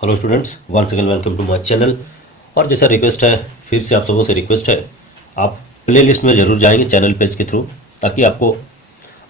Hello students, once again welcome to my channel. और जैसा request है, फिर से आप सबों से रिक्वेस्ट है, आप प्ले लिस्ट में ज़रूर जाएंगे चैनल पेज के थ्रू, ताकि आपको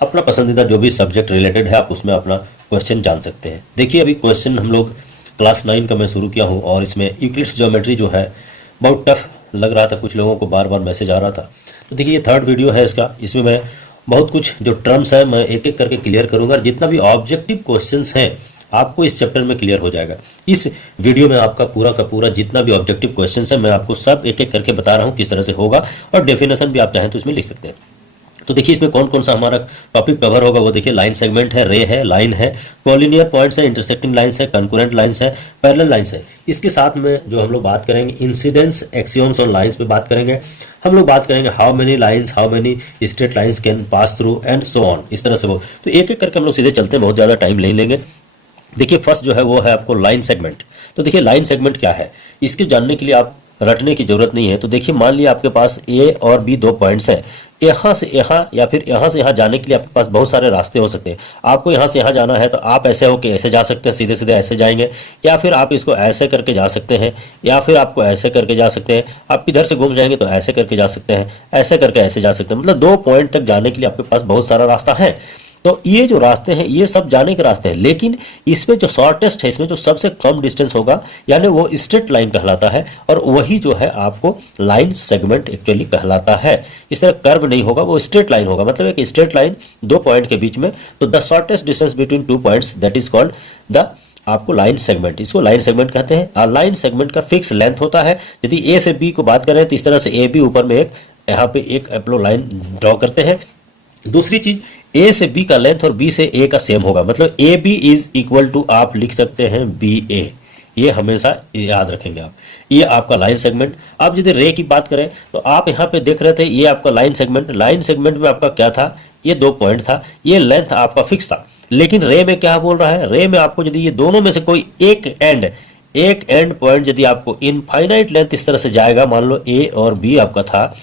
अपना पसंदीदा जो भी सब्जेक्ट रिलेटेड है आप उसमें अपना क्वेश्चन जान सकते हैं। देखिए, अभी क्वेश्चन हम लोग क्लास 9 का मैं शुरू किया हूँ और इसमें यूक्लिड्स ज्योमेट्री जो है बहुत टफ लग रहा था, कुछ लोगों को बार बार मैसेज आ रहा था। तो देखिए, ये थर्ड वीडियो है इसका। इसमें मैं बहुत कुछ जो टर्म्स है मैं एक एक करके क्लियर करूंगा। जितना भी ऑब्जेक्टिव क्वेश्चंस हैं आपको इस चैप्टर में क्लियर हो जाएगा। इस वीडियो में आपका पूरा का पूरा जितना भी ऑब्जेक्टिव क्वेश्चंस है मैं आपको सब एक एक करके बता रहा हूँ किस तरह से होगा, और डेफिनेशन भी आप चाहें तो इसमें लिख सकते हैं। तो देखिए, इसमें कौन कौन सा हमारा टॉपिक कवर होगा वो देखिए। लाइन सेगमेंट है, रे है, लाइन है, कॉलिनियर पॉइंट्स है, इंटरसेक्टिंग लाइंस है, कंकरेंट लाइंस है, पैरेलल लाइंस है। इसके साथ में जो हम लोग बात करेंगे इंसिडेंस एक्सियोम्स और लाइंस पे बात करेंगे। हम लोग बात करेंगे how many lines, how many straight lines can pass through and so on, इस तरह से वो। तो एक एक करके हम लोग सीधे चलते हैं, बहुत ज़्यादा टाइम नहीं लेंगे। देखिए, फर्स्ट जो है वो है आपको लाइन सेगमेंट। तो देखिए, लाइन सेगमेंट क्या है, इसके जानने के लिए आप रटने की जरूरत नहीं है। तो देखिए, मान लिया आपके पास ए और बी दो पॉइंट्स हैं। यहाँ से यहाँ या फिर यहाँ से यहाँ जाने के लिए आपके पास बहुत सारे रास्ते हो सकते हैं। आपको यहाँ से यहाँ जाना है तो आप ऐसे होके ऐसे जा सकते हैं, सीधे सीधे ऐसे जाएंगे, या फिर आप इसको ऐसे करके जा सकते हैं, या फिर आपको ऐसे करके जा सकते हैं। आप इधर से घूम जाएंगे तो ऐसे करके जा सकते हैं, ऐसे करके ऐसे जा सकते हैं। मतलब दो पॉइंट तक जाने के लिए आपके पास बहुत सारा रास्ता है। तो ये जो रास्ते हैं ये सब जाने के रास्ते हैं, लेकिन इसमें जो शॉर्टेस्ट है, इसमें जो सबसे कम डिस्टेंस होगा, यानी वो स्ट्रेट लाइन कहलाता है, और वही जो है आपको लाइन सेगमेंट एक्चुअली कहलाता है। इस तरह कर्व नहीं होगा, वो स्ट्रेट लाइन होगा। मतलब एक स्ट्रेट लाइन दो पॉइंट के बीच में, तो the shortest distance between two points that is called the आपको लाइन सेगमेंट, इसको लाइन सेगमेंट कहते हैं। और लाइन सेगमेंट का फिक्स लेंथ होता है। यदि ए से बी को बात करें तो इस तरह से ए बी ऊपर में एक यहाँ पे एक एप्लो लाइन ड्रॉ करते हैं। दूसरी चीज, ए से बी का लेंथ और बी से ए का सेम होगा। मतलब A B is equal to आप लिख सकते हैं बी ए। ये हमेशा याद रखेंगे आप। ये आपका लाइन सेगमेंट। आप यदि रे की बात करें तो आप यहाँ पे देख रहे थे, ये आपका लाइन सेगमेंट। लाइन सेगमेंट में आपका क्या था, ये दो पॉइंट था, ये लेंथ आपका फिक्स था। लेकिन रे में क्या बोल रहा है, रे में आपको यदि ये दोनों में से कोई एक एंड पॉइंट यदि आपको इनफाइनाइट लेंथ इस तरह से जाएगा, मान लो ए और बी आपका था,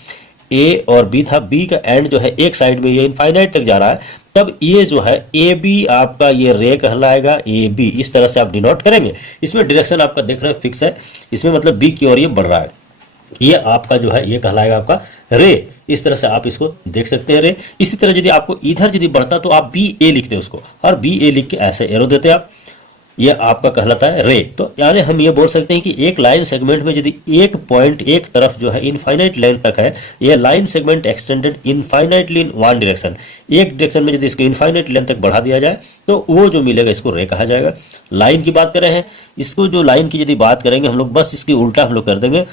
ए और बी था, बी का एंड जो है एक साइड में ये इनफाइनाइट तक जा रहा है, तब ये जो है ए बी आपका ये रे कहलाएगा, ए बी। इस तरह से आप डिनोट करेंगे। इसमें डायरेक्शन आपका देख रहे हैं फिक्स है, इसमें मतलब बी की ओर ये बढ़ रहा है, ये आपका जो है ये कहलाएगा आपका रे। इस तरह से आप इसको देख सकते हैं रे। इसी तरह यदि आपको इधर यदि बढ़ता तो आप बी ए लिखते उसको, और बी ए लिख के ऐसे एरो देते आप, ये आपका कहलाता है रे। तो यानी हम ये बोल सकते हैं कि एक लाइन सेगमेंट में यदि एक पॉइंट एक तरफ जो है इनफाइनाइट लेंथ तक है, ये line segment extended infinitely in one direction, एक डायरेक्शन में यदि इसको इनफाइनाइट लेंथ तक बढ़ा दिया जाए तो वो जो मिलेगा इसको रे कहा जाएगा। लाइन की बात कर रहे हैं, इसको जो लाइन की यदि बात करेंगे हम लोग, बस इसकी उल्टा हम लोग कर देंगे।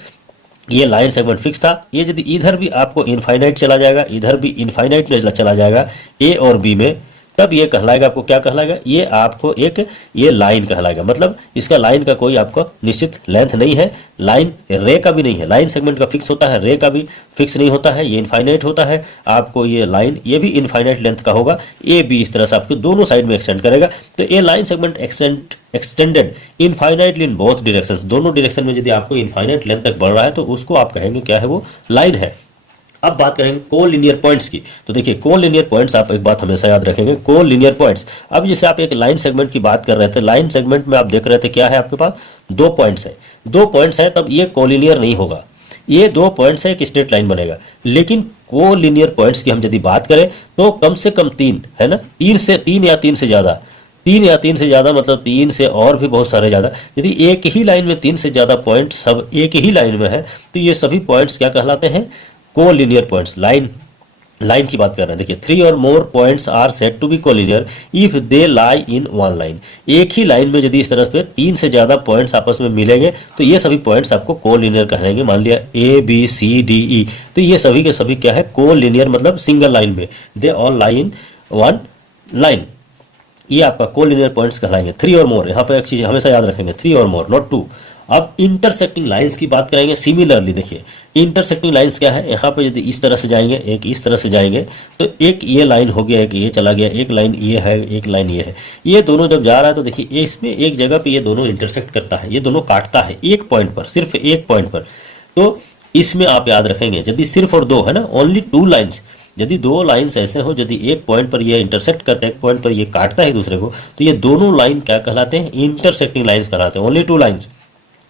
ये लाइन सेगमेंट फिक्स था, ये यदि इधर भी आपको इनफाइनाइट चला जाएगा, इधर भी इनफाइनाइट चला जाएगा ए और बी में, तब ये कहलाएगा आपको क्या कहलाएगा, ये आपको एक ये लाइन कहलाएगा। मतलब इसका लाइन का कोई आपको निश्चित लेंथ नहीं है, लाइन रे का भी नहीं है। लाइन सेगमेंट का फिक्स होता है, रे का भी फिक्स नहीं होता है, ये इनफाइनाइट होता है। आपको ये लाइन ये भी इनफाइनाइट लेंथ का होगा, ए बी इस तरह से आपको दोनों साइड में एक्सटेंड करेगा। तो ये line segment extended infinitely in both directions, दोनों डायरेक्शन में यदि आपको इनफाइनाइट लेंथ तक बढ़ रहा है तो उसको आप कहेंगे क्या है, वो लाइन है। अब बात करेंगे कोलिनियर पॉइंट्स की। तो देखिए, कोलिनियर पॉइंट्स आप एक बात हमेशा याद रखेंगे, कोलिनियर पॉइंट्स। अब जैसे आप एक लाइन सेगमेंट की बात कर रहे थे, लाइन सेगमेंट में आप देख रहे थे क्या है आपके पास, दो पॉइंट्स है, दो पॉइंट्स है, तब ये कोलिनियर नहीं होगा। ये दो पॉइंट्स है, एक स्ट्रेट लाइन बनेगा। लेकिन कोलिनियर पॉइंट्स की हम यदि बात करें तो कम से कम तीन है ना, तीन या तीन से ज्यादा, तीन या तीन से ज्यादा, मतलब तीन से और भी बहुत सारे ज्यादा। यदि एक ही लाइन में तीन से ज्यादा पॉइंट सब एक ही लाइन में है तो ये सभी पॉइंट्स क्या कहलाते हैं, कोलिनियर पॉइंट्स। लाइन की बात कर रहे हैं। देखिए, 3 और more points are said to be collinear if they lie in one line. एक ही लाइन में यदि इस तरह से तीन से ज्यादा पॉइंट्स आपस में मिलेंगे तो ये सभी पॉइंट्स आपको कोलिनियर कहलाएंगे। मान लिया A B C D E, तो ये सभी के सभी क्या है, कोलिनियर, मतलब सिंगल लाइन में, they all lie in one line, ये आपका कोलिनियर पॉइंट्स कहलाएंगे। 3 और मोर, यहाँ पे एक चीज हमेशा याद रखेंगे, 3 और मोर नॉट 2। अब इंटरसेक्टिंग लाइंस की बात करेंगे। सिमिलरली देखिए, इंटरसेक्टिंग लाइंस क्या है, यहाँ पे यदि इस तरह से जाएंगे, एक इस तरह से जाएंगे, तो एक ये लाइन हो गया, एक ये चला गया, एक लाइन ये है, एक लाइन ये है, ये दोनों जब जा रहा है तो देखिए इसमें एक जगह पे ये दोनों इंटरसेक्ट करता है, ये दोनों काटता है एक पॉइंट पर, सिर्फ एक पॉइंट पर। तो इसमें आप याद रखेंगे, यदि सिर्फ और दो है ना, ओनली टू लाइन्स, यदि दो लाइंस ऐसे हो, यदि एक पॉइंट पर ये इंटरसेक्ट करते हैं, एक पॉइंट पर ये काटता है एक दूसरे को, तो ये दोनों लाइन क्या कहलाते हैं? इंटरसेक्टिंग लाइंस कहलाते हैं। ओनली टू लाइंस,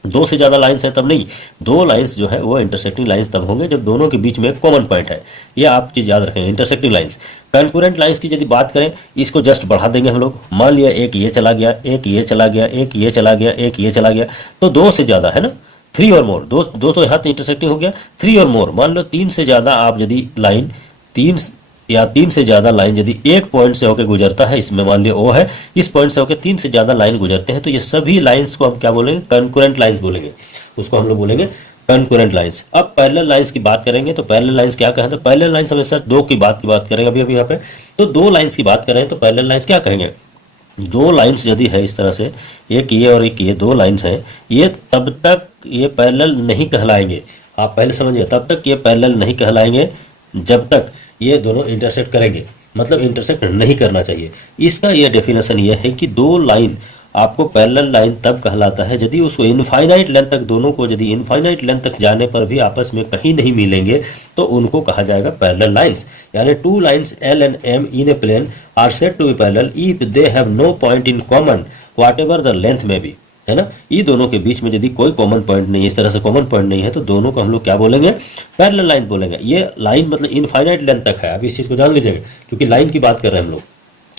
दो से ज़्यादा लाइंस है तब नहीं, दो लाइंस जो है वो इंटरसेक्टिंग लाइंस तब होंगे जब दोनों के बीच में एक कॉमन पॉइंट है। ये आप चीज़ याद रखेंगे, इंटरसेक्टिंग लाइंस। कंकरेंट लाइंस की यदि बात करें, इसको जस्ट बढ़ा देंगे हम लोग। मान लिया एक ये चला गया, एक ये चला गया, एक ये चला गया, एक ये चला गया, तो दो से ज़्यादा है ना, थ्री और मोर, दो दो तो यहाँ तो इंटरसेक्टिंग हो गया, थ्री और मोर, मान लो तीन से ज़्यादा आप यदि लाइन, तीन या तीन से ज़्यादा लाइन यदि एक पॉइंट से होकर गुजरता है, इसमें मान लिया ओ है, इस पॉइंट से होकर तीन से ज़्यादा लाइन गुजरते हैं, तो ये सभी लाइंस को हम क्या बोलेंगे? कंकरेंट लाइंस बोलेंगे। उसको हम लोग बोलेंगे कंकरेंट लाइंस। अब पैरेलल लाइंस की बात करेंगे तो पैरेलल लाइंस क्या कहें? तो पैरेलल लाइंस हमेशा दो की बात करेंगे अभी यहाँ पे। तो दो लाइंस की बात करें तो पैरेलल लाइंस क्या कहेंगे? दो लाइंस यदि है इस तरह से, एक ये और एक ये, दो लाइंस हैं, ये तब तक ये पैरेलल नहीं कहलाएंगे। आप पहले समझिए, तब तक ये पैरेलल नहीं कहलाएंगे जब तक ये दोनों इंटरसेक्ट करेंगे, मतलब इंटरसेक्ट नहीं करना चाहिए। इसका ये डेफिनेशन ये है कि दो लाइन आपको पैरेलल लाइन तब कहलाता है यदि उसको इनफाइनाइट लेंथ तक, दोनों को यदि इनफाइनाइट लेंथ तक जाने पर भी आपस में कहीं नहीं मिलेंगे तो उनको कहा जाएगा पैरेलल लाइंस। यानी two lines L and M in a plane are said to be parallel if they have no point in common whatever the length में बी, है ना। ये दोनों के बीच में यदि कोई कॉमन पॉइंट नहीं है, इस तरह से कॉमन पॉइंट नहीं है, तो दोनों को हम लोग क्या बोलेंगे? पैरेलल लाइन बोलेंगे। ये लाइन मतलब इनफाइनाइट लेंथ तक है, अब इस चीज़ को जान लीजिएगा, क्योंकि लाइन की बात कर रहे हैं हम लोग,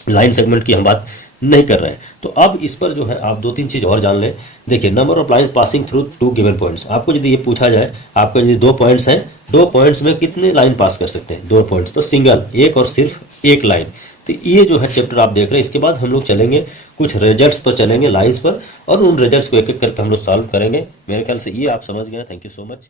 लाइन सेगमेंट की हम बात नहीं कर रहे हैं। तो अब इस पर जो है आप दो तीन चीज़ और जान लें। देखिए, number of lines passing through two given points. आपको यदि ये पूछा जाए, आपको यदि दो पॉइंट्स हैं, दो पॉइंट्स में कितने लाइन पास कर सकते हैं? दो पॉइंट्स, तो सिंगल, एक और सिर्फ एक लाइन। तो ये जो है चैप्टर आप देख रहे हैं, इसके बाद हम लोग चलेंगे कुछ रिजल्ट्स पर, चलेंगे लाइंस पर, और उन रिजल्ट्स को एक एक करके हम लोग सॉल्व करेंगे। मेरे ख्याल से ये आप समझ गए। Thank you so much.